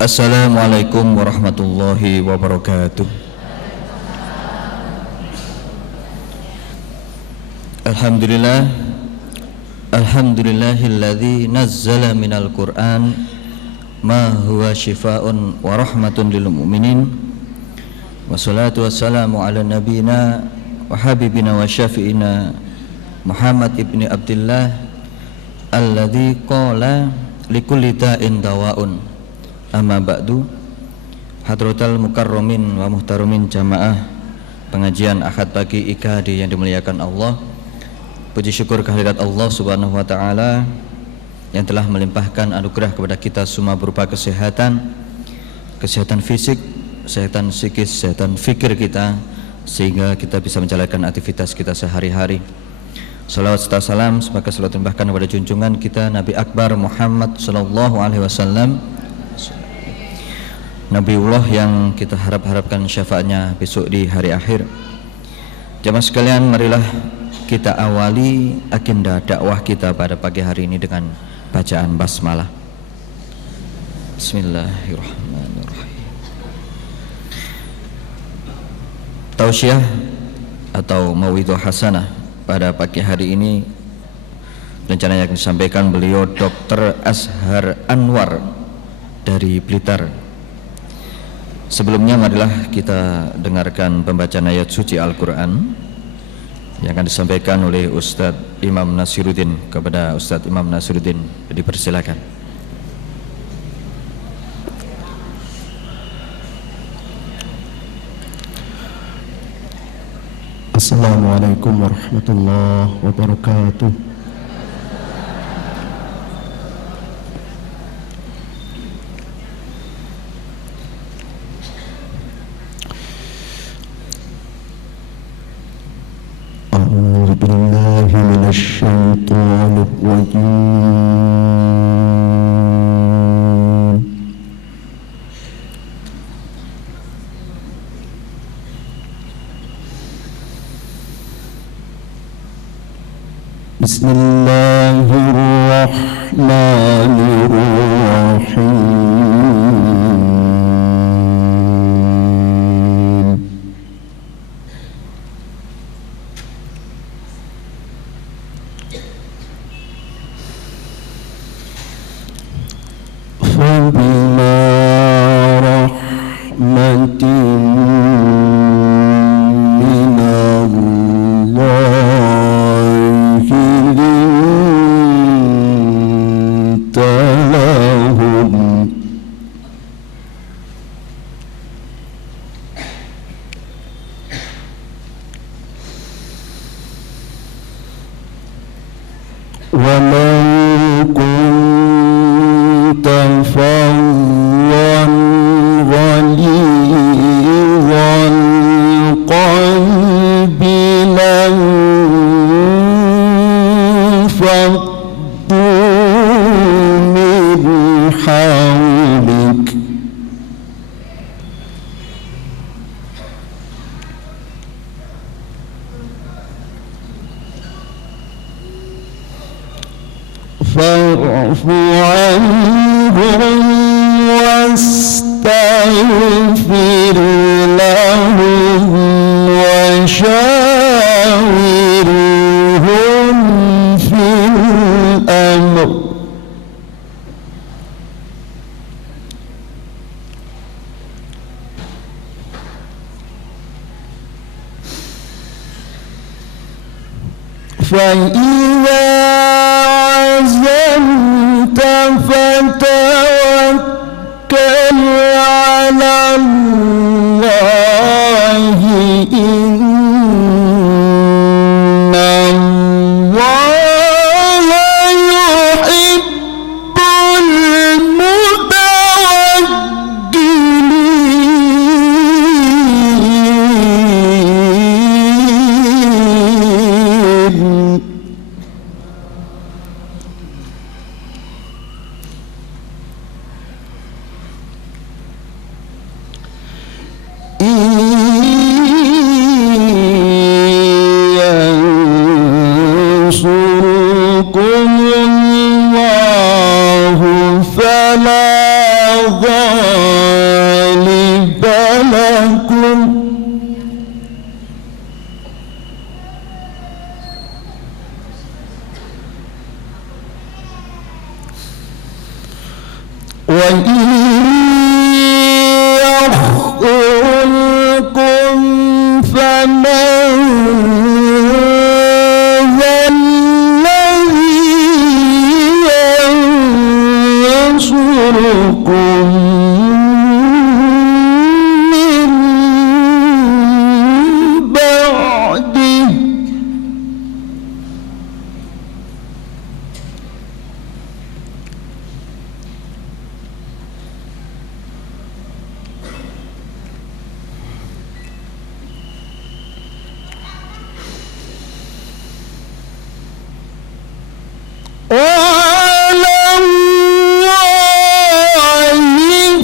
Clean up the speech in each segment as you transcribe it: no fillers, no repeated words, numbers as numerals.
Assalamualaikum warahmatullahi wabarakatuh. Alhamdulillah, alhamdulillahilladzi nazzala minal Qur'an ma huwa shifaa'un wa rahmatun lil mu'minin. Wassalatu wassalamu ala nabiyyina wa habibina wa syafi'ina Muhammad ibni Abdillah alladzi qala likulli da'in dawa'un. Amma ba'du. Hadratal mukarramin wa muhtaramin jamaah pengajian Ahad pagi IKAD yang dimuliakan Allah. Puji syukur kehadirat Allah Subhanahu wa taala yang telah melimpahkan anugerah kepada kita semua berupa kesehatan fisik, kesehatan psikis, kesehatan fikir kita, sehingga kita bisa menjalankan aktivitas kita sehari-hari. Salawat serta salam semoga selalu ditambahkan kepada junjungan kita Nabi Akbar Muhammad sallallahu alaihi wasallam, Nabiullah yang kita harapkan syafaatnya besok di hari akhir. Jamaah sekalian, marilah kita awali agenda dakwah kita pada pagi hari ini dengan bacaan basmalah. Bismillahirrahmanirrahim. Tausiah atau mauidhah hasanah pada pagi hari ini rencananya akan disampaikan beliau Dr. Azhar Anwar dari Blitar. Sebelumnya marilah kita dengarkan pembacaan ayat suci Al-Quran yang akan disampaikan oleh Ustadz Imam Nasiruddin. Kepada Ustadz Imam Nasiruddin dipersilakan. Assalamualaikum warahmatullahi wabarakatuh. A'udzu billahi minasyaitonir rajim. Bismillahirrahmanirrahim. Fabima rahmatin fa'fu anhum wastaghfir lahum wa syawirhum fil amr. فإذا عزمت فتوكل على الله إن الله يحب المتوكلين. يخذلكم فمن ذا الذي ينصركم من بعده وعلى الله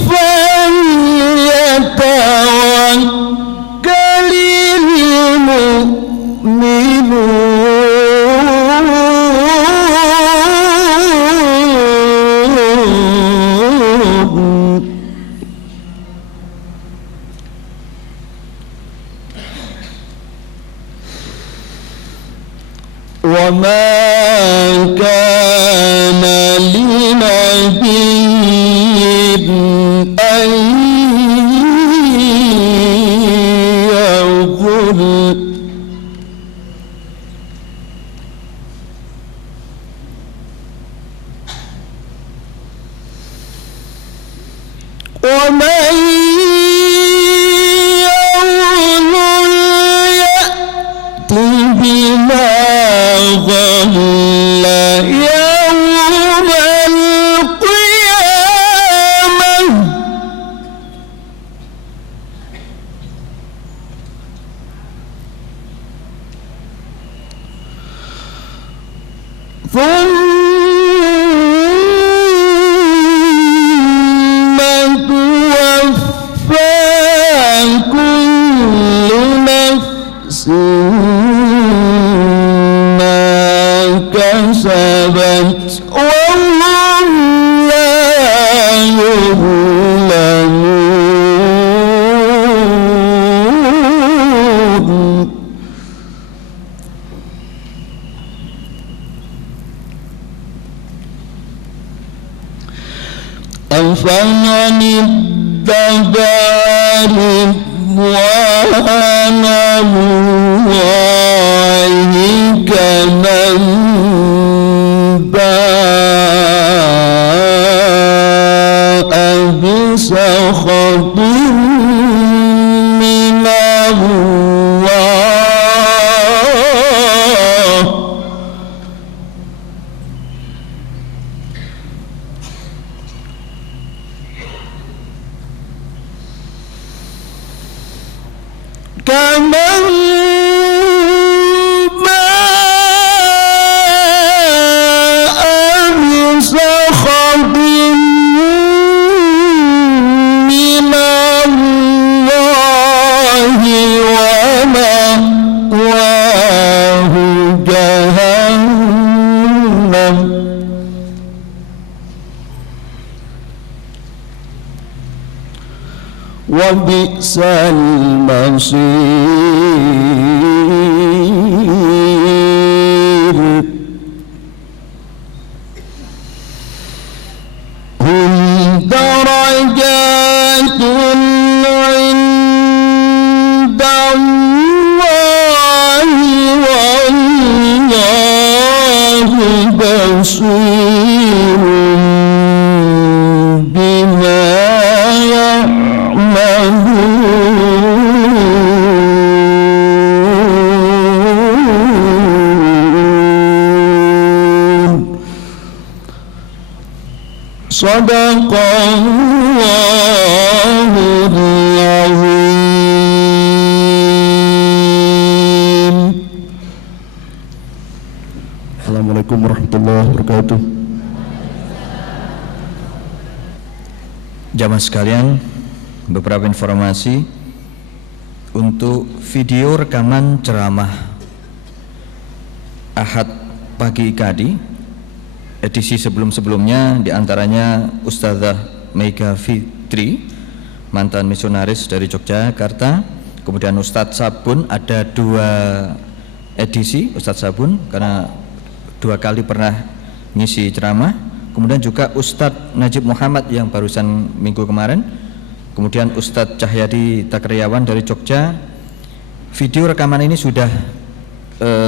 فليتوكل المؤمنون وما كان لنبي أن يغل ومن يغل يأت بما غل يوم القيامة ثم توفى كل نفس ما كسبت وهم لا يظلمون أفمن اتبع رضوان الله كمن باء بسخط من الله كمن باء بسخط من الله ومأواه جهنم وبئس المصير هم درجات عند الله والله بصير بما يعملون صدق الله العظيم. Assalamualaikum warahmatullahi wabarakatuh. Jamaah sekalian, beberapa informasi untuk video rekaman ceramah Ahad pagi Kadi edisi sebelum-sebelumnya, diantaranya Ustazah Mega Fitri, mantan misionaris dari Yogyakarta, kemudian Ustadz Sabun, ada 2 edisi Ustadz Sabun karena 2 kali pernah ngisi ceramah, kemudian juga Ustadz Najib Muhammad yang barusan minggu kemarin, kemudian Ustadz Cahyadi Takriawan dari Jogja. Video rekaman ini sudah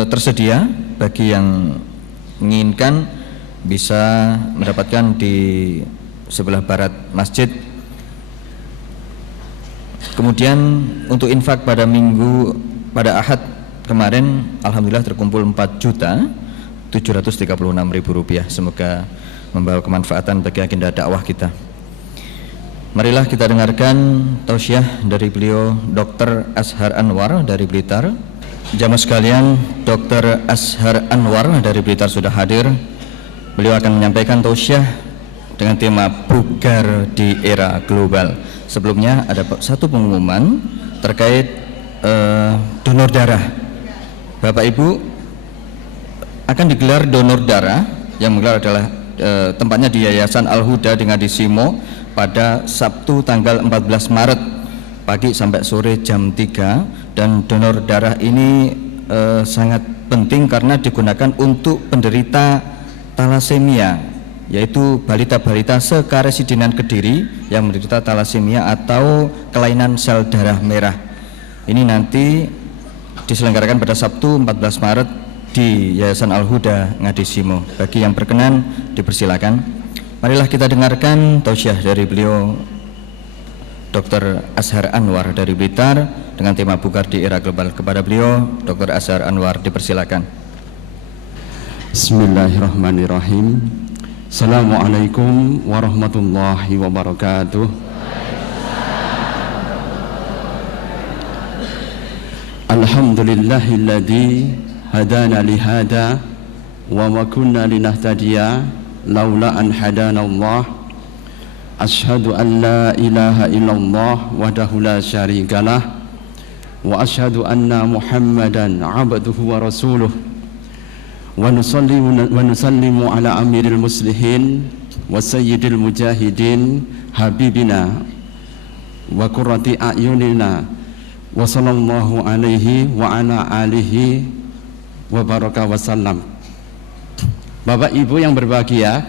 tersedia bagi yang menginginkan, bisa mendapatkan di sebelah barat masjid. Kemudian untuk infak pada Ahad kemarin alhamdulillah terkumpul 4.736.000 rupiah. Semoga membawa kemanfaatan bagi agenda dakwah kita. Marilah kita dengarkan tausiah dari beliau Dr. Azhar Anwar dari Blitar. Jamaah sekalian, Dr. Azhar Anwar dari Blitar sudah hadir. Beliau akan menyampaikan tausiah dengan tema bugar di era global. Sebelumnya ada satu pengumuman terkait donor darah. Bapak Ibu, akan digelar donor darah yang menggelar adalah tempatnya di Yayasan Al-Huda dengan di Simo pada Sabtu tanggal 14 Maret pagi sampai sore jam 3. Dan donor darah ini sangat penting karena digunakan untuk penderita talasemia, yaitu balita-balita sekaresidenan Kediri yang menderita talasemia atau kelainan sel darah merah. Ini nanti diselenggarakan pada Sabtu 14 Maret di Yayasan Al-Huda Ngadisimo. Bagi yang berkenan dipersilakan. Marilah kita dengarkan tausiah dari beliau Dr. Azhar Anwar dari Blitar dengan tema bugar di era global. Kepada beliau Dr. Azhar Anwar dipersilakan. Bismillahirrahmanirrahim. Assalamualaikum warahmatullahi wabarakatuh. Alhamdulillahilladzi hadana lihada wa ma kunna linahtadiya laula an hadana Allah. Asyhadu an la ilaha illallah wahdahu la syarikalah wa asyhadu anna Muhammadan abduhu wa rasuluh wa nusallimu ala amiril muslihin wa sayyidil mujahidin habibina wa qurrati a'yunina wa sallallahu alaihi wa ala alihi wa baraka wa sallam. Bapak Ibu yang berbahagia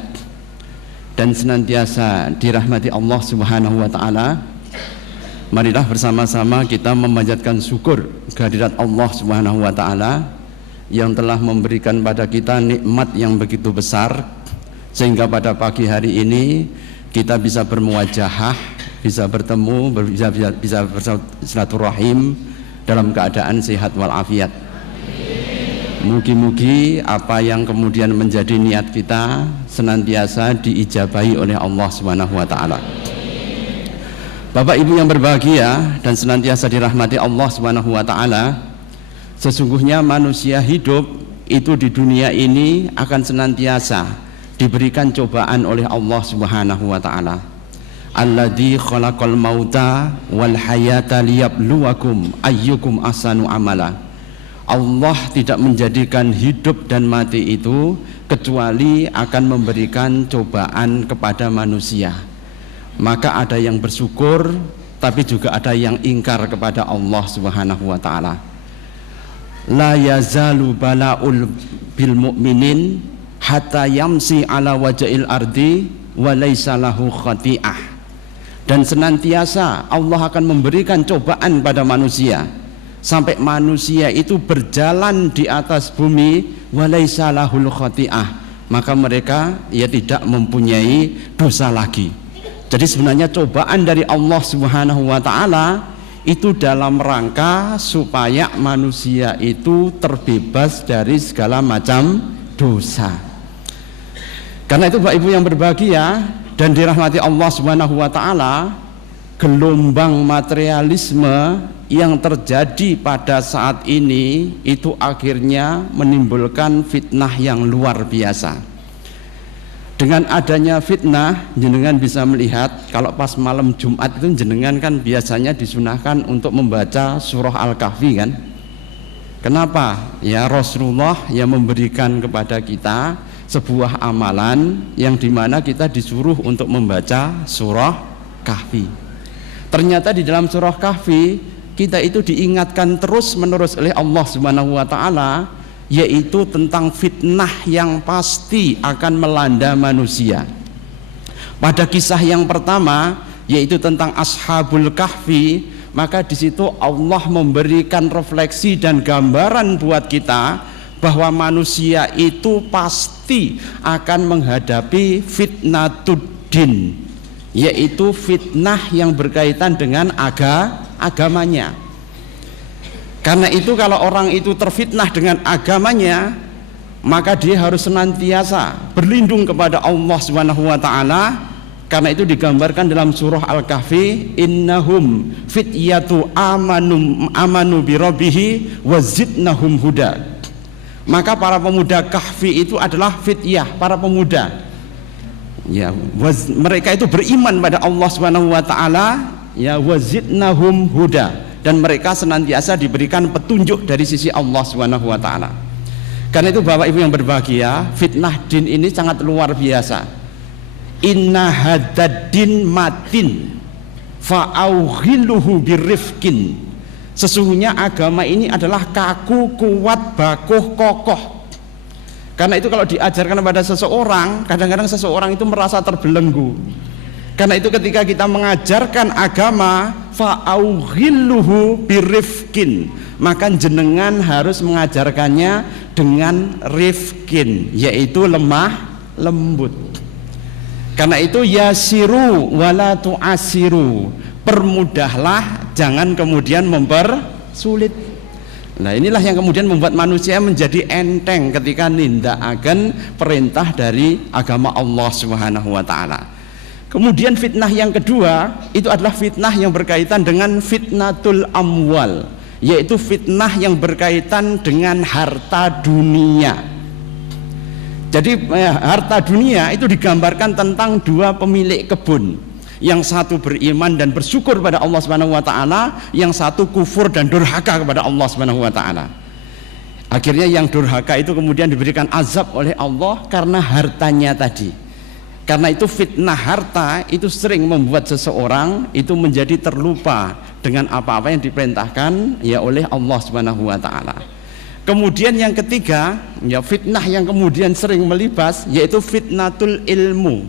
dan senantiasa dirahmati Allah Subhanahu wa taala, marilah bersama-sama kita memanjatkan syukur kehadirat Allah Subhanahu wa taala yang telah memberikan pada kita nikmat yang begitu besar sehingga pada pagi hari ini kita bisa bermuwajahah, bisa bertemu, bisa bersilaturahim dalam keadaan sehat walafiat. Mugi-mugi apa yang kemudian menjadi niat kita senantiasa diijabahi oleh Allah Subhanahu wa taala. Bapak Ibu yang berbahagia dan senantiasa dirahmati Allah Subhanahu wa taala, sesungguhnya manusia hidup itu di dunia ini akan senantiasa diberikan cobaan oleh Allah Subhanahu wa taala. Alladzi khalaqal mauta wal hayata liyabluwakum ayyukum ahsanu amala. Allah tidak menjadikan hidup dan mati itu kecuali akan memberikan cobaan kepada manusia. Maka ada yang bersyukur, tapi juga ada yang ingkar kepada Allah Subhanahu wa taala. La yazalu bala'ul bil mu'minin hatta yamsi ala wajhil ardi wa laisa lahu khati'ah. Dan senantiasa Allah akan memberikan cobaan pada manusia sampai manusia itu berjalan di atas bumi walaisa lahul khati'ah, maka mereka tidak mempunyai dosa lagi. Jadi sebenarnya cobaan dari Allah Subhanahu wa taala itu dalam rangka supaya manusia itu terbebas dari segala macam dosa. Karena itu Bapak Ibu yang berbahagia dan dirahmati Allah Subhanahu wa taala, gelombang materialisme yang terjadi pada saat ini itu akhirnya menimbulkan fitnah yang luar biasa. Dengan adanya fitnah, jenengan bisa melihat kalau pas malam Jumat itu jenengan kan biasanya disunahkan untuk membaca surah Al-Kahfi kan. Kenapa? Ya Rasulullah yang memberikan kepada kita sebuah amalan yang dimana kita disuruh untuk membaca surah Kahfi. Ternyata di dalam surah Kahfi kita itu diingatkan terus menerus oleh Allah Subhanahu wa taala yaitu tentang fitnah yang pasti akan melanda manusia. Pada kisah yang pertama, yaitu tentang Ashabul Kahfi, maka di situ Allah memberikan refleksi dan gambaran buat kita bahwa manusia itu pasti akan menghadapi fitnatuddin, yaitu fitnah yang berkaitan dengan agamanya. Karena itu kalau orang itu terfitnah dengan agamanya, maka dia harus senantiasa berlindung kepada Allah Subhanahu wa taala. Karena itu digambarkan dalam surah Al-Kahfi, innahum fityatu amanu bi rabbihi wazidnahum huda. Maka para pemuda Kahfi itu adalah fityah, para pemuda. Ya, mereka itu beriman pada Allah Subhanahu wa taala, ya, wazidnahum huda, dan mereka senantiasa diberikan petunjuk dari sisi Allah Subhanahu wa taala. Karena itu Bapak Ibu yang berbahagia, fitnah din ini sangat luar biasa. Inna hadaddin matin fa'aughilluhu birifkin. Sesungguhnya agama ini adalah kaku, kuat, bakuh, kokoh. Karena itu kalau diajarkan kepada seseorang, kadang-kadang seseorang itu merasa terbelenggu. Karena itu ketika kita mengajarkan agama, fa'aughilluhu birifkin, maka jenengan harus mengajarkannya dengan rifkin, yaitu lemah lembut. Karena itu yasiru wala tu'asiru, permudahlah, jangan kemudian mempersulit. Nah, inilah yang kemudian membuat manusia menjadi enteng ketika nindakaken perintah dari agama Allah Subhanahu wa taala. Kemudian fitnah yang kedua itu adalah fitnah yang berkaitan dengan fitnatul amwal, yaitu fitnah yang berkaitan dengan harta dunia. Jadi harta dunia itu digambarkan tentang dua pemilik kebun. Yang satu beriman dan bersyukur pada Allah Subhanahu wa taala, yang satu kufur dan durhaka kepada Allah Subhanahu wa taala. Akhirnya yang durhaka itu kemudian diberikan azab oleh Allah karena hartanya tadi. Karena itu fitnah harta itu sering membuat seseorang itu menjadi terlupa dengan apa-apa yang diperintahkan ya oleh Allah Subhanahu wa taala. Kemudian yang ketiga, ya, fitnah yang kemudian sering melibas, yaitu fitnatul ilmu,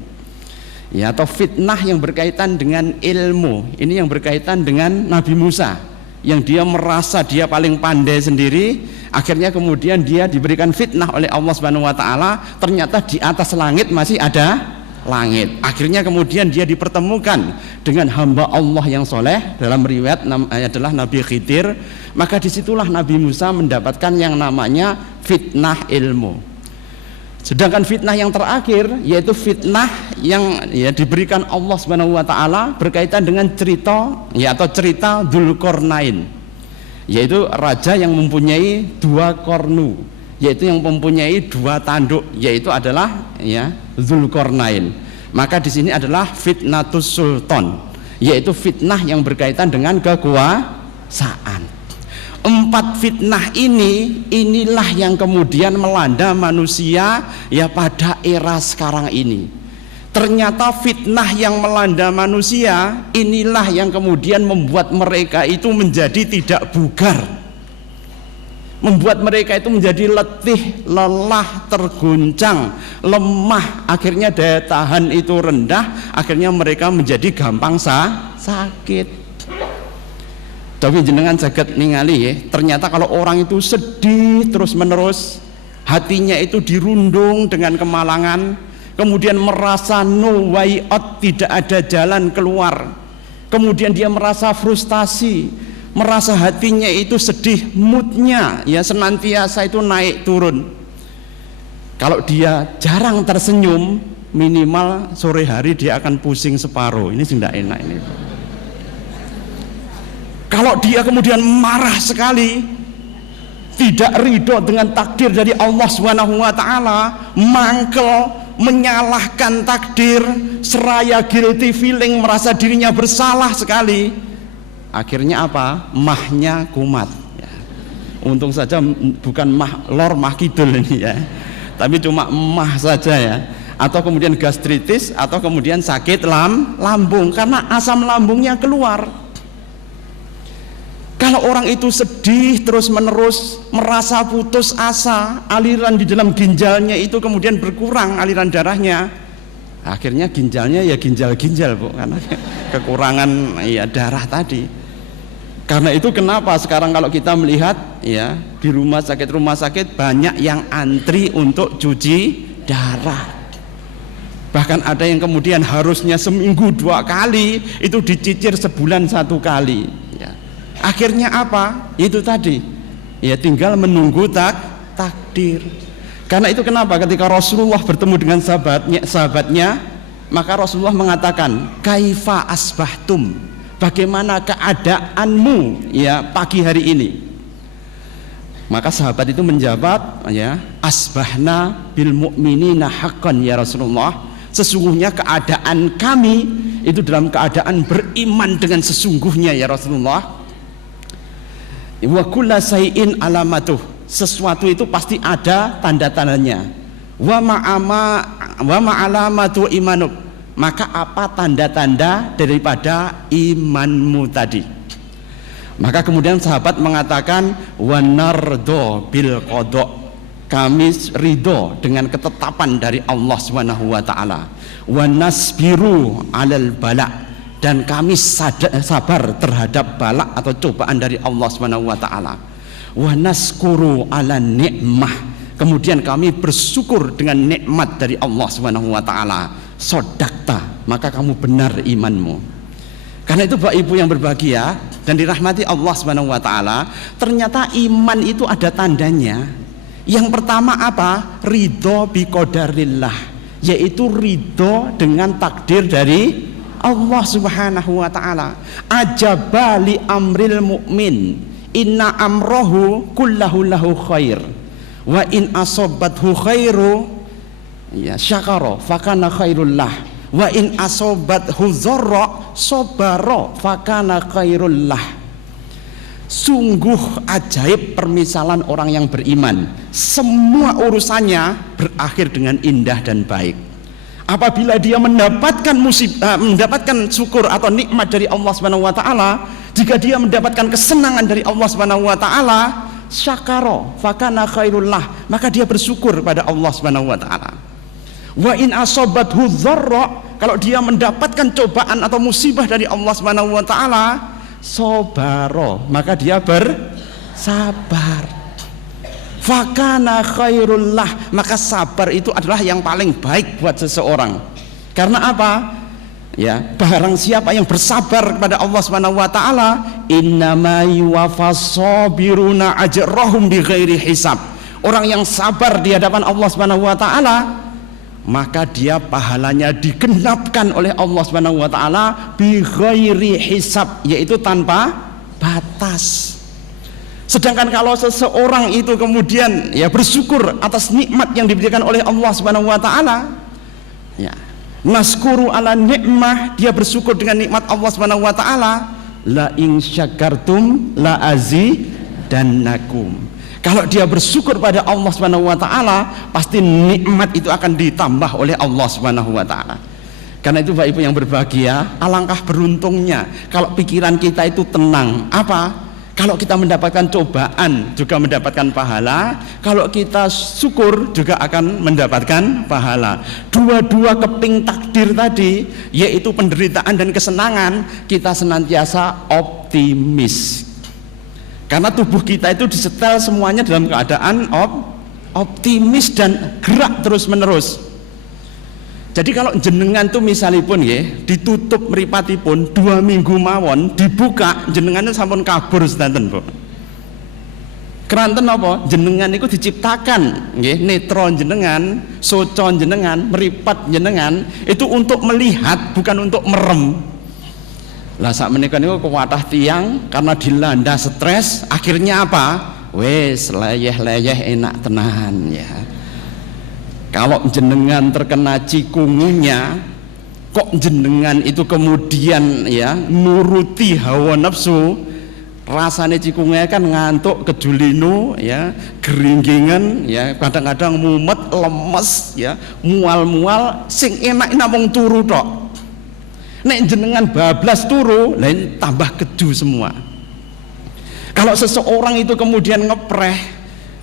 ya, atau fitnah yang berkaitan dengan ilmu. Ini yang berkaitan dengan Nabi Musa, yang dia merasa dia paling pandai sendiri. Akhirnya kemudian dia diberikan fitnah oleh Allah Subhanahu wa taala, ternyata di atas langit masih ada langit. Akhirnya kemudian dia dipertemukan dengan hamba Allah yang soleh, dalam riwayat adalah Nabi Khidir. Maka disitulah Nabi Musa mendapatkan yang namanya fitnah ilmu. Sedangkan fitnah yang terakhir yaitu fitnah yang ya diberikan Allah Subhanahu wa taala berkaitan dengan cerita, ya, atau cerita Dzulqarnain, yaitu raja yang mempunyai dua kornu, yaitu yang mempunyai dua tanduk, yaitu adalah, ya, Dzulqarnain. Maka di sini adalah fitnatus sultan, yaitu fitnah yang berkaitan dengan kekuasaan. Empat fitnah inilah yang kemudian melanda manusia ya pada era sekarang ini. Ternyata fitnah yang melanda manusia inilah yang kemudian membuat mereka itu menjadi tidak bugar, membuat mereka itu menjadi letih, lelah, terguncang, lemah. Akhirnya daya tahan itu rendah, akhirnya mereka menjadi gampang sakit. Tapi jenengan jagat ningali ya, ternyata kalau orang itu sedih terus menerus, hatinya itu dirundung dengan kemalangan, kemudian merasa no way out, tidak ada jalan keluar, kemudian dia merasa frustasi, merasa hatinya itu sedih, moodnya ya senantiasa itu naik turun. Kalau dia jarang tersenyum, minimal sore hari dia akan pusing separuh. Ini tidak enak ini. Kalau dia kemudian marah sekali, tidak ridho dengan takdir dari Allah Subhanahu wa taala, mangkel, menyalahkan takdir, seraya guilty feeling, merasa dirinya bersalah sekali, akhirnya apa? Mahnya kumat ya. Untung saja bukan mah lor mah kidul ini ya, tapi cuma mah saja ya. Atau kemudian gastritis, atau kemudian sakit lambung karena asam lambungnya keluar. Kalau orang itu sedih terus menerus, merasa putus asa, aliran di dalam ginjalnya itu kemudian berkurang aliran darahnya, akhirnya ginjalnya ya ginjal-ginjal Bu, karena kekurangan ya darah tadi. Karena itu kenapa sekarang kalau kita melihat ya di rumah sakit banyak yang antri untuk cuci darah. Bahkan ada yang kemudian harusnya seminggu 2 kali, itu dicicir sebulan 1 kali ya. Akhirnya apa? Itu tadi ya, tinggal menunggu takdir. Karena itu kenapa ketika Rasulullah bertemu dengan sahabatnya, maka Rasulullah mengatakan, kaifa asbahtum, bagaimana keadaanmu ya pagi hari ini? Maka sahabat itu menjawab ya, asbahna bil mu'minina haqqan ya Rasulullah, sesungguhnya keadaan kami itu dalam keadaan beriman dengan sesungguhnya ya Rasulullah. Wa kullu syai'in alamatuh, sesuatu itu pasti ada tanda-tandanya. Wa ma'alamatu imanuk, maka apa tanda-tanda daripada imanmu tadi? Maka kemudian sahabat mengatakan, wa nardo bil qada, kami ridho dengan ketetapan dari Allah Subhanahu wa taala. Wa nasbiru 'alal bala, dan kami sabar terhadap balak atau cobaan dari Allah Subhanahu wa taala. Wa naskuru 'ala nikmah, kemudian kami bersyukur dengan nikmat dari Allah Subhanahu wa taala. Sodakta, maka kamu benar imanmu. Karena itu Bapak Ibu yang berbahagia dan dirahmati Allah Subhanahu wa taala, ternyata iman itu ada tandanya. Yang pertama apa? Ridho bi qadarillah, yaitu ridho dengan takdir dari Allah Subhanahu wa taala. Ajaba li amril mu'min, inna amrohu kullahu lahu khair, wa in asobathu khairu ya syakara fakana khairul lah, wa in asobathu dzarra sabara fakana khairul lah. Sungguh ajaib permisalan orang yang beriman, semua urusannya berakhir dengan indah dan baik. Apabila dia mendapatkan musibah, mendapatkan syukur atau nikmat dari Allah Subhanahu wa taala, jika dia mendapatkan kesenangan dari Allah Subhanahu wa taala, syakara fakana khairullah, maka dia bersyukur pada Allah Subhanahu wa taala. Wa in asobathu dzarra, kalau dia mendapatkan cobaan atau musibah dari Allah Subhanahu wa taala, sabara, maka dia bersabar. Fakana khairullah, maka sabar itu adalah yang paling baik buat seseorang. Karena apa? Ya, barang siapa yang bersabar kepada Allah Subhanahu wa taala, innama yuwaffas sabiruna ajrahum bighairi hisab. Orang yang sabar di hadapan Allah Subhanahu wa taala, maka dia pahalanya digenapkan oleh Allah Subhanahu wa taala bighairi hisab, yaitu tanpa batas. Sedangkan kalau seseorang itu kemudian ya bersyukur atas nikmat yang diberikan oleh Allah Subhanahu wa taala, ya, naskuru ala nikmah, dia bersyukur dengan nikmat Allah Subhanahu wa taala, la in syakartum la azidannakum. Kalau dia bersyukur pada Allah Subhanahu wa taala, pasti nikmat itu akan ditambah oleh Allah Subhanahu wa taala. Karena itu Bapak Ibu yang berbahagia, alangkah beruntungnya kalau pikiran kita itu tenang. Apa? Kalau kita mendapatkan cobaan juga mendapatkan pahala, kalau kita syukur juga akan mendapatkan pahala. Dua-dua keping takdir tadi, yaitu penderitaan dan kesenangan, kita senantiasa optimis. Karena tubuh kita itu disetel semuanya dalam keadaan optimis dan gerak terus menerus. Jadi kalau jenengan tuh misalipun ya ditutup mripatipun 2 minggu mawon, dibuka jenengan sampun kabur sedanten, Bu. Keranten apa? Jenengan itu diciptakan nggih, netra jenengan, soco jenengan, mripat jenengan itu untuk melihat, bukan untuk merem. Lah sak menika niku kuwatah tiyang karena dilanda stres, akhirnya apa? Wes leyeh-leyeh enak tenan ya. Kalau jenengan terkena cikungunya, kok jenengan itu kemudian ya nuruti hawa nafsu, rasanya cikungnya kan ngantuk, kejulinu ya, geringgingan ya, kadang-kadang mumet, lemes ya, mual-mual, sing enak namung turu tok. Nek jenengan bablas turu, lain tambah keju semua. Kalau seseorang itu kemudian ngepreh,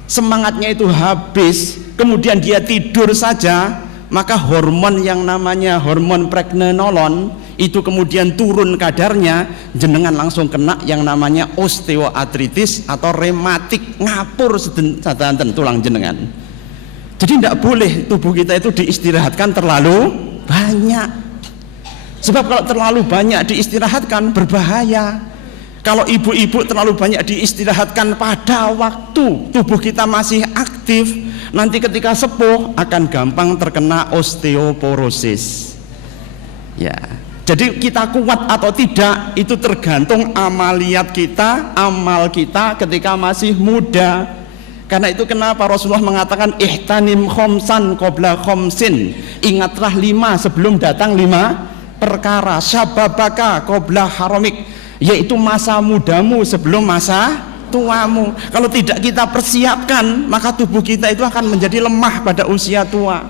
semangatnya itu habis, kemudian dia tidur saja, maka hormon yang namanya hormon pregnenolon itu kemudian turun kadarnya, jenengan langsung kena yang namanya osteoartritis atau rematik, ngapur sedanten tulang jenengan. Jadi tidak boleh tubuh kita itu diistirahatkan terlalu banyak, sebab kalau terlalu banyak diistirahatkan berbahaya. Kalau ibu-ibu terlalu banyak diistirahatkan pada waktu tubuh kita masih aktif, nanti ketika sepuh akan gampang terkena osteoporosis. Ya, jadi kita kuat atau tidak itu tergantung amaliat kita, amal kita ketika masih muda. Karena itu kenapa Rasulullah mengatakan ihtanim khomsan qabla khomsin, ingatlah 5 sebelum datang 5 perkara. Syababaka qabla haramik, yaitu masa mudamu sebelum masa tuamu. Kalau tidak kita persiapkan, maka tubuh kita itu akan menjadi lemah pada usia tua.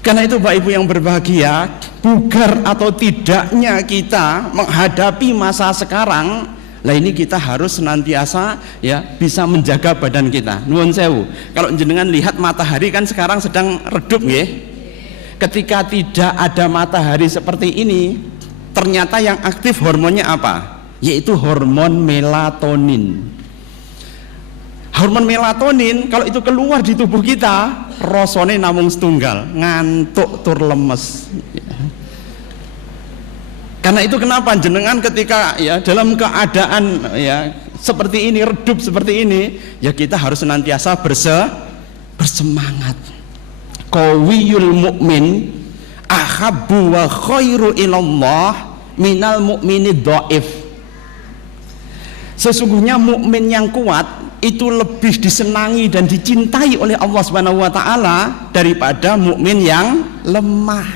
Karena itu Bapak Ibu yang berbahagia, bugar atau tidaknya kita menghadapi masa sekarang, lah ini kita harus senantiasa ya bisa menjaga badan kita. Nuwun sewu, kalau jenengan lihat matahari kan sekarang sedang redup ya. Ketika tidak ada matahari seperti ini, ternyata yang aktif hormonnya apa? Yaitu hormon melatonin. Hormon melatonin kalau itu keluar di tubuh kita, rasane namung setunggal, ngantuk tur lemes. Karena itu kenapa jenengan ketika ya dalam keadaan ya seperti ini, redup seperti ini, ya kita harus senantiasa bersemangat. Qawiyul mu'min ahabbu wa khairu ilallah minal mu'mini dhaif. Sesungguhnya mukmin yang kuat itu lebih disenangi dan dicintai oleh Allah Subhanahu wa taala daripada mukmin yang lemah.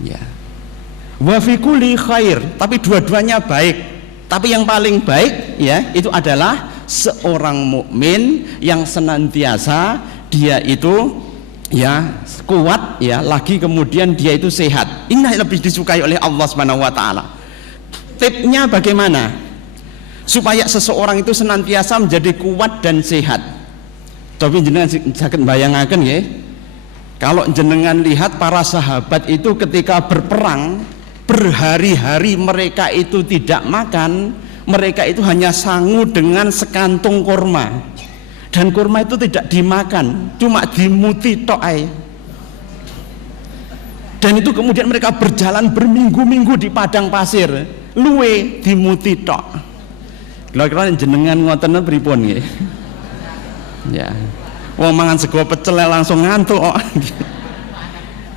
Ya. Wa fi kulli khair, tapi dua-duanya baik. Tapi yang paling baik ya itu adalah seorang mukmin yang senantiasa dia itu ya kuat ya, lagi kemudian dia itu sehat. Ini lebih disukai oleh Allah Subhanahu wa taala. Tipsnya bagaimana supaya seseorang itu senantiasa menjadi kuat dan sehat? Tapi jenengan saged bayangaken nggih, kalau jenengan lihat para sahabat itu ketika berperang berhari-hari mereka itu tidak makan, mereka itu hanya sangu dengan sekantung kurma. Dan kurma itu tidak dimakan, cuma dimuti tok ae. Dan itu kemudian mereka berjalan berminggu-minggu di padang pasir, luwe dimuti tok. Kira-kira jenengan ngoten pripun nggih? Ya. Wong mangan sego pecel langsung ngantuk kok.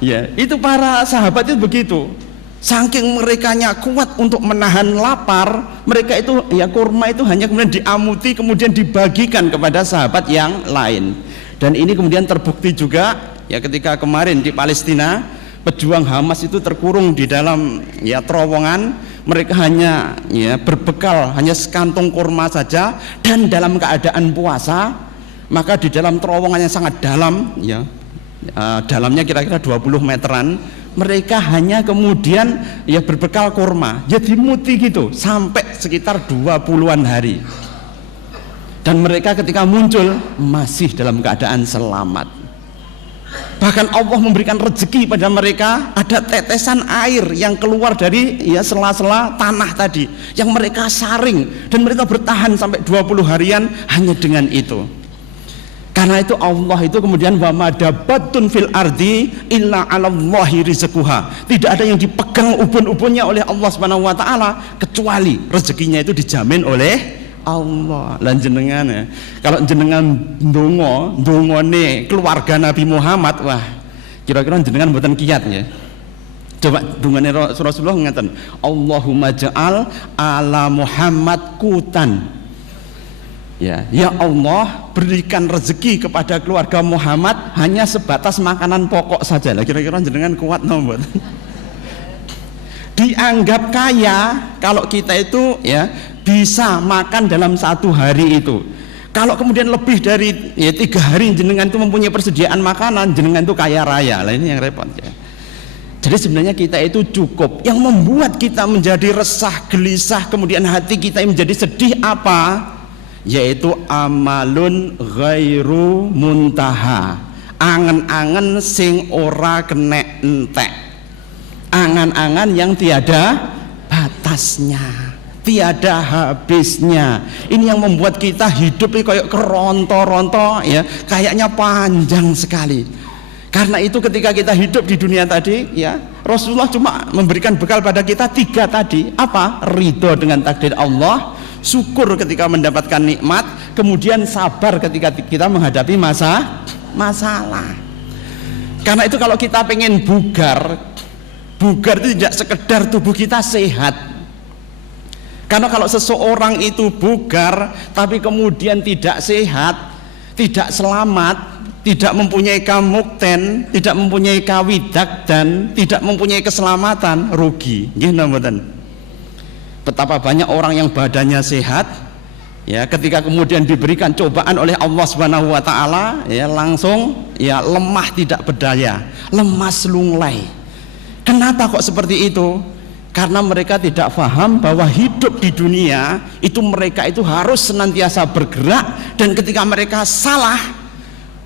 Ya, itu para sahabat itu begitu. Saking merekanya kuat untuk menahan lapar, mereka itu ya kurma itu hanya kemudian diamuti kemudian dibagikan kepada sahabat yang lain. Dan ini kemudian terbukti juga ya ketika kemarin di Palestina pejuang Hamas itu terkurung di dalam ya terowongan, mereka hanya ya berbekal hanya sekantung kurma saja dan dalam keadaan puasa, maka di dalam terowongan yang sangat dalam ya dalamnya kira-kira 20 meteran, mereka hanya kemudian ya berbekal kurma ya dimuti gitu sampai sekitar 20-an hari, dan mereka ketika muncul masih dalam keadaan selamat. Bahkan Allah memberikan rezeki pada mereka, ada tetesan air yang keluar dari ya sela-sela tanah tadi yang mereka saring, dan mereka bertahan sampai 20 harian hanya dengan itu. Karena itu Allah itu kemudian wa madabatun fil ardi illa 'alallahi rizquha. Tidak ada yang dipegang ubun-ubunnya oleh Allah Subhanahu wa taala kecuali rezekinya itu dijamin oleh Allah. Lan jenengan ya, kalau jenengan ndongone keluarga Nabi Muhammad, wah kira-kira jenengan mboten kiyat ya. Coba dungane Rasulullah ngeten, Allahumma ja'al ala Muhammad kutan. Ya, ya Allah berikan rezeki kepada keluarga Muhammad hanya sebatas makanan pokok saja. Lah kira-kira jenengan kuat nomor. Dianggap kaya kalau kita itu ya bisa makan dalam satu hari itu. Kalau kemudian lebih dari ya 3 hari jenengan itu mempunyai persediaan makanan, jenengan itu kaya raya. Lah ini yang repot ya. Jadi sebenarnya kita itu cukup. Yang membuat kita menjadi resah, gelisah, kemudian hati kita menjadi sedih apa? Yaitu amalun ghairu muntaha, angen-angen sing ora kenek entek, angan-angan yang tiada batasnya, tiada habisnya. Ini yang membuat kita hidup ini kayak keronto-ronto ya, kayaknya panjang sekali. Karena itu ketika kita hidup di dunia tadi ya, Rasulullah cuma memberikan bekal pada kita 3 tadi. Apa? Ridho dengan takdir Allah, syukur ketika mendapatkan nikmat, kemudian sabar ketika kita menghadapi masalah. Karena itu kalau kita pengen bugar itu tidak sekedar tubuh kita sehat. Karena kalau seseorang itu bugar tapi kemudian tidak sehat, tidak selamat, tidak mempunyai kamukten, tidak mempunyai kawidak, dan tidak mempunyai keselamatan, rugi. Nggih mboten? Betapa banyak orang yang badannya sehat ya, ketika kemudian diberikan cobaan oleh Allah Subhanahu wa taala ya, langsung ya lemah, tidak berdaya, lemas lunglai. Kenapa kok seperti itu? Karena mereka tidak paham bahwa hidup di dunia itu mereka itu harus senantiasa bergerak, dan ketika mereka salah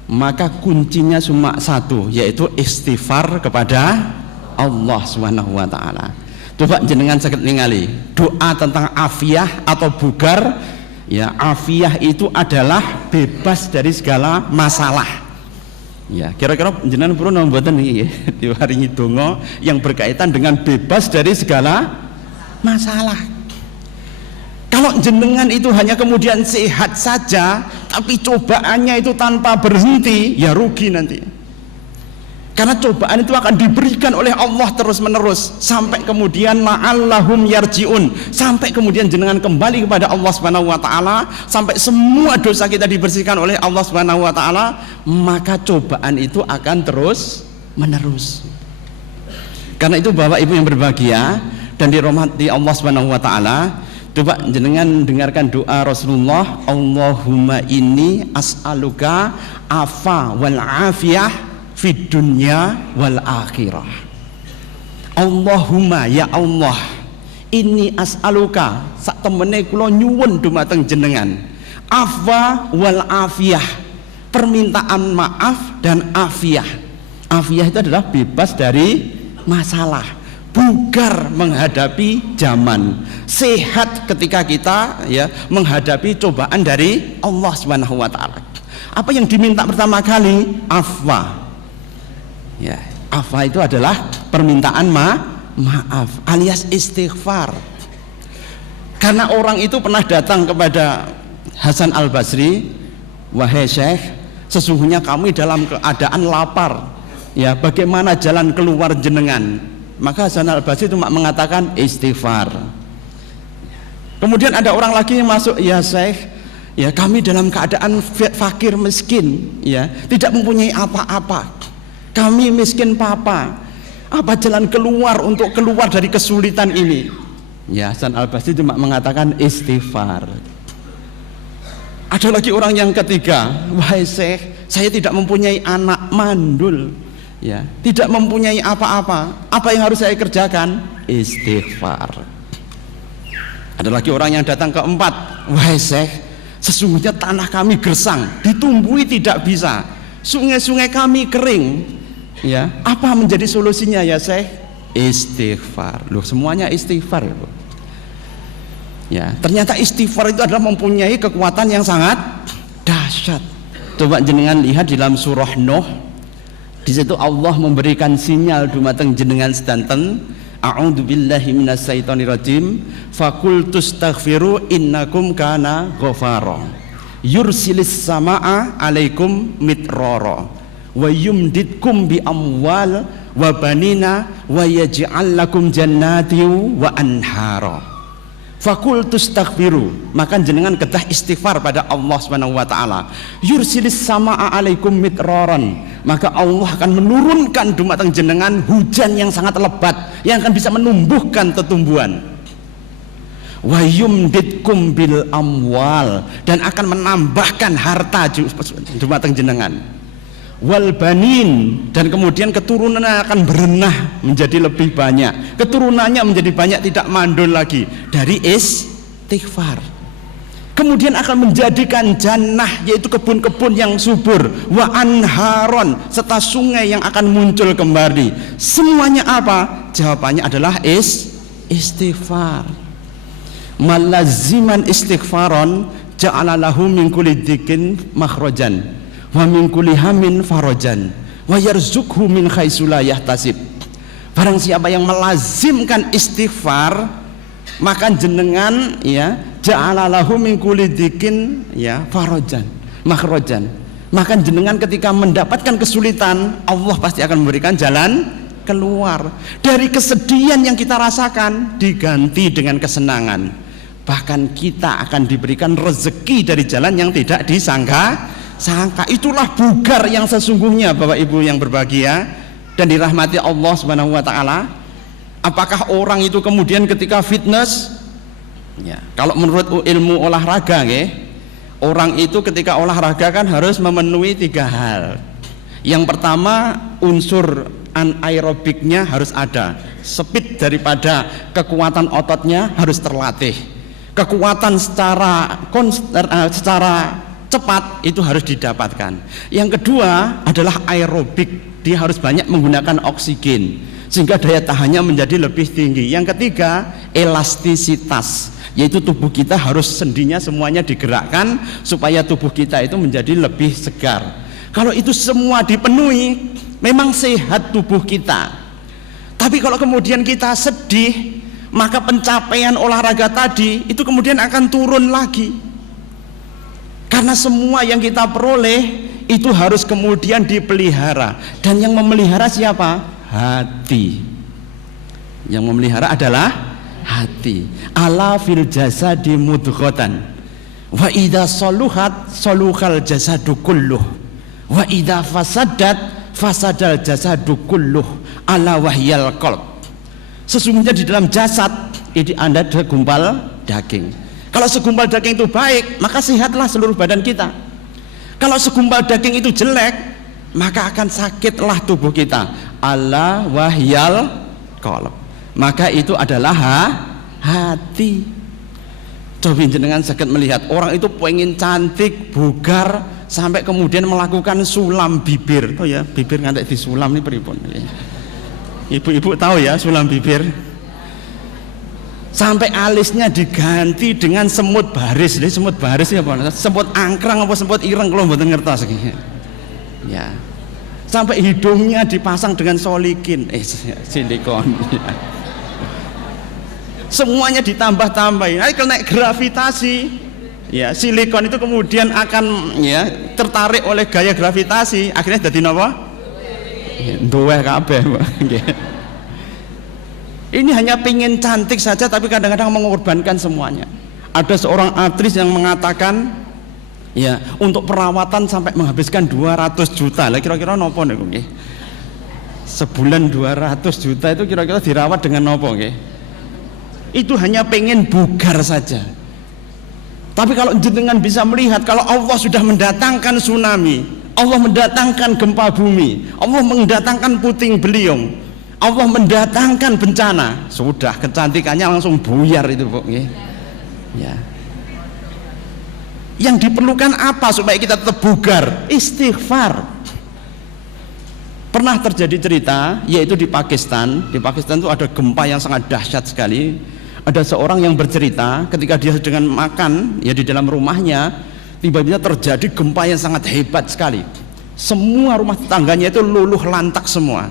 maka kuncinya cuma satu, yaitu istighfar kepada Allah Subhanahu wa taala. Coba jenengan sakit ningali doa tentang afiah atau bugar ya. Afiah itu adalah bebas dari segala masalah ya. Kira-kira jenengan purun mboten iki diwaringi donga yang berkaitan dengan bebas dari segala masalah. Kalau jenengan itu hanya kemudian sehat saja tapi cobaannya itu tanpa berhenti, ya rugi nanti. Karena cobaan itu akan diberikan oleh Allah terus menerus sampai kemudian la'allahum yarji'un, sampai kemudian jenengan kembali kepada Allah Subhanahu wa taala, sampai semua dosa kita dibersihkan oleh Allah Subhanahu wa taala, maka cobaan itu akan terus menerus. Karena itu Bapak Ibu yang berbahagia dan dirahmati Allah Subhanahu wa taala, coba jenengan dengarkan doa Rasulullah, Allahumma inni as'aluka afa wal afiyah fid dunya wal akhirah. Allahumma ya Allah, inni as'aluka, sak temene kula nyuwun dumateng jenengan, afa wal afiyah, permintaan maaf dan afiyah. Afiyah itu adalah bebas dari masalah, bugar menghadapi zaman, sehat ketika kita ya menghadapi cobaan dari Allah Subhanahu wa taala. Apa yang diminta pertama kali? Afwa. Ya, afwa itu adalah permintaan maaf alias istighfar. Karena orang itu pernah datang kepada Hasan Al-Basri, wahai Syekh, sesungguhnya kami dalam keadaan lapar. Ya, bagaimana jalan keluar jenengan? Maka Hasan Al-Basri cuma mengatakan istighfar. Kemudian ada orang lagi yang masuk, ya Syekh, ya kami dalam keadaan fakir miskin, ya tidak mempunyai apa-apa, kami miskin papa, apa jalan keluar untuk keluar dari kesulitan ini? Ya Hasan Al-Basri cuma mengatakan istighfar. Ada lagi orang yang ketiga, wahai Syekh, saya tidak mempunyai anak mandul, ya tidak mempunyai apa-apa, apa yang harus saya kerjakan? Istighfar. Ada lagi orang yang datang keempat, wahai Syekh, sesungguhnya tanah kami gersang, ditumbuhi tidak bisa, sungai-sungai kami kering, ya apa menjadi solusinya ya Syekh? Istighfar. Loh, semuanya istighfar ya, ya ternyata istighfar itu adalah mempunyai kekuatan yang sangat dahsyat. Coba jenengan lihat di dalam surah Nuh, di situ Allah memberikan sinyal dumateng jenengan sedanten, a'udzubillahi minasyaitonirrajim, fakultustaghfiru innakum kana ghafara yursilis samaa alaikum mitrara wa yumditkum bi amwal wa banina wa yaj'al lakum jannatin wa anhara. Fakultustaghfiru, maka jenengan kedah istighfar pada Allah Subhanahu wa taala. Yursilis samaa alaikum mitraran, maka Allah akan menurunkan dumateng jenengan hujan yang sangat lebat yang akan bisa menumbuhkan tetumbuhan. Wa yumditkum bil amwal, dan akan menambahkan harta dumateng jenengan. wal banin, dan kemudian keturunannya akan berenah menjadi lebih banyak, keturunannya menjadi banyak, tidak mandul lagi dari istighfar. Kemudian akan menjadikan jannah, yaitu kebun-kebun yang subur, wa anharon, serta sungai yang akan muncul kembali. Semuanya apa? Jawabannya adalah istighfar. Malaziman istighfaron ja'ala lahu min kulli dzikin makhrajan wa min kulli hamin farajan wa yarzuqhu min haitsu la yahtasib. Barang siapa yang melazimkan istighfar, maka jenengan ya ja'ala lahu min kulli dzikin ya farajan makhrajan, maka jenengan ketika mendapatkan kesulitan, Allah pasti akan memberikan jalan keluar dari kesedihan yang kita rasakan, diganti dengan kesenangan. Bahkan kita akan diberikan rezeki dari jalan yang tidak disangka-sangka. Itulah bugar yang sesungguhnya, Bapak Ibu yang berbahagia dan dirahmati Allah Subhanahu wa taala. Apakah orang itu kemudian ketika fitness, ya, kalau menurut ilmu olahraga, orang itu ketika olahraga kan harus memenuhi 3 hal. Yang pertama, unsur anaerobiknya harus ada, speed daripada kekuatan ototnya harus terlatih, kekuatan secara cepat itu harus didapatkan. Yang kedua adalah aerobik, dia harus banyak menggunakan oksigen sehingga daya tahannya menjadi lebih tinggi. Yang ketiga, elastisitas, yaitu tubuh kita harus sendinya semuanya digerakkan supaya tubuh kita itu menjadi lebih segar. Kalau itu semua dipenuhi, memang sehat tubuh kita. Tapi kalau kemudian kita sedih, maka pencapaian olahraga tadi itu kemudian akan turun lagi. Karena semua yang kita peroleh itu harus kemudian dipelihara. Dan yang memelihara siapa? Hati. Yang memelihara adalah hati. Ala fil jasadi mudghatan wa idza saluhat saluhal jasadu kulluh wa idza fasadat fasadal jasadu kulluh ala wahyal qalb. Sesungguhnya di dalam jasad ini ada segumpal daging. Kalau segumpal daging itu baik, maka sehatlah seluruh badan kita. Kalau segumpal daging itu jelek, maka akan sakitlah tubuh kita. Ala wahyal qalb. Maka itu adalah hati. Coba jenengan sakit melihat orang itu pengen cantik, bugar, sampai kemudian melakukan sulam bibir. Oh ya, bibir ngantek disulam ini pripun? Ibu-ibu tahu ya sulam bibir. Sampai alisnya diganti dengan semut baris. Jadi semut baris ya apa? Semut angkrang apa semut ireng kalau mboten ngertos iki. Ya. Sampai hidungnya dipasang dengan solikin, silikon. Semuanya ditambah-tambahin. Kalau naik gravitasi, ya silikon itu kemudian akan ya tertarik oleh gaya gravitasi, akhirnya jadi napa? Duwe kabeh. Ini hanya pengen cantik saja, tapi kadang-kadang mengorbankan semuanya. Ada seorang aktris yang mengatakan, ya untuk perawatan sampai menghabiskan 200 juta. Lah kira-kira nopo niku nggih? Sebulan 200 juta itu kira-kira dirawat dengan nopo nggih? Itu hanya pengen bugar saja. Tapi kalau jenengan bisa melihat, kalau Allah sudah mendatangkan tsunami, Allah mendatangkan gempa bumi, Allah mendatangkan puting beliung, Allah mendatangkan bencana, sudah kecantikannya langsung buyar itu, Bu. Ya. Yang diperlukan apa supaya kita tetap bugar? Istighfar. Pernah terjadi cerita, yaitu di Pakistan. Di Pakistan itu ada gempa yang sangat dahsyat sekali. Ada seorang yang bercerita ketika dia sedang makan ya di dalam rumahnya, tiba-tiba terjadi gempa yang sangat hebat sekali. Semua rumah tetangganya itu luluh lantak semua.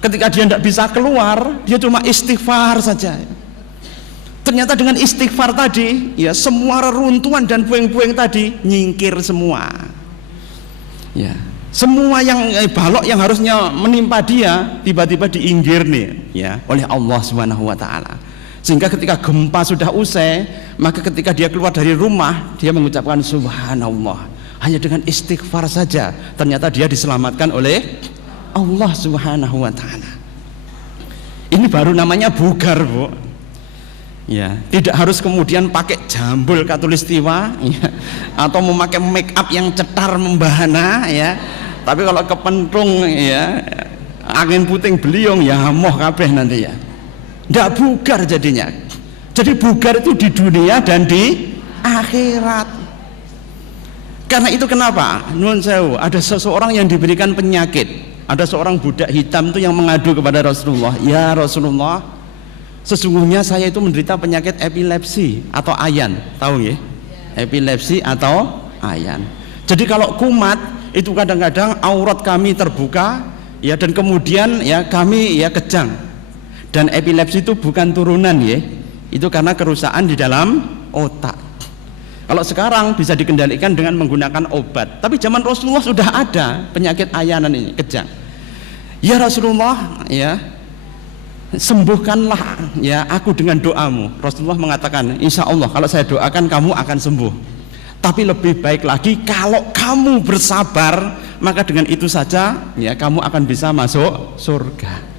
Ketika dia tidak bisa keluar, dia cuma istighfar saja. Ternyata dengan istighfar tadi, ya semua reruntuhan dan puing-puing tadi nyingkir semua. Ya, semua yang balok yang harusnya menimpa dia tiba-tiba diinggir nih, ya, oleh Allah Subhanahu wa taala. Sehingga ketika gempa sudah usai, maka ketika dia keluar dari rumah, dia mengucapkan subhanallah. Hanya dengan istighfar saja, ternyata dia diselamatkan oleh Allah Subhanahu wa taala. Ini baru namanya bugar, Bu. Ya, tidak harus kemudian pakai jambul katulistiwa ya, atau memakai make up yang cetar membahana ya, Tapi kalau kepentung ya angin puting beliung ya moh kabeh nanti ya. Ndak bugar jadinya. Jadi bugar itu di dunia dan di akhirat. Karena itu kenapa? Nun sewu, ada seseorang yang diberikan penyakit. Ada seorang budak hitam itu yang mengadu kepada Rasulullah. Ya Rasulullah, sesungguhnya saya itu menderita penyakit epilepsi atau ayan. Tahu ya? Epilepsi atau ayan. Jadi kalau kumat itu kadang-kadang aurat kami terbuka ya, dan kemudian ya kami ya kejang. Dan epilepsi itu bukan turunan ya. Itu karena kerusakan di dalam otak. Kalau sekarang bisa dikendalikan dengan menggunakan obat, tapi zaman Rasulullah sudah ada penyakit ayanan ini, kejang. Ya Rasulullah, ya sembuhkanlah ya aku dengan doamu. Rasulullah mengatakan, insya Allah kalau saya doakan kamu akan sembuh. Tapi lebih baik lagi kalau kamu bersabar, maka dengan itu saja ya kamu akan bisa masuk surga.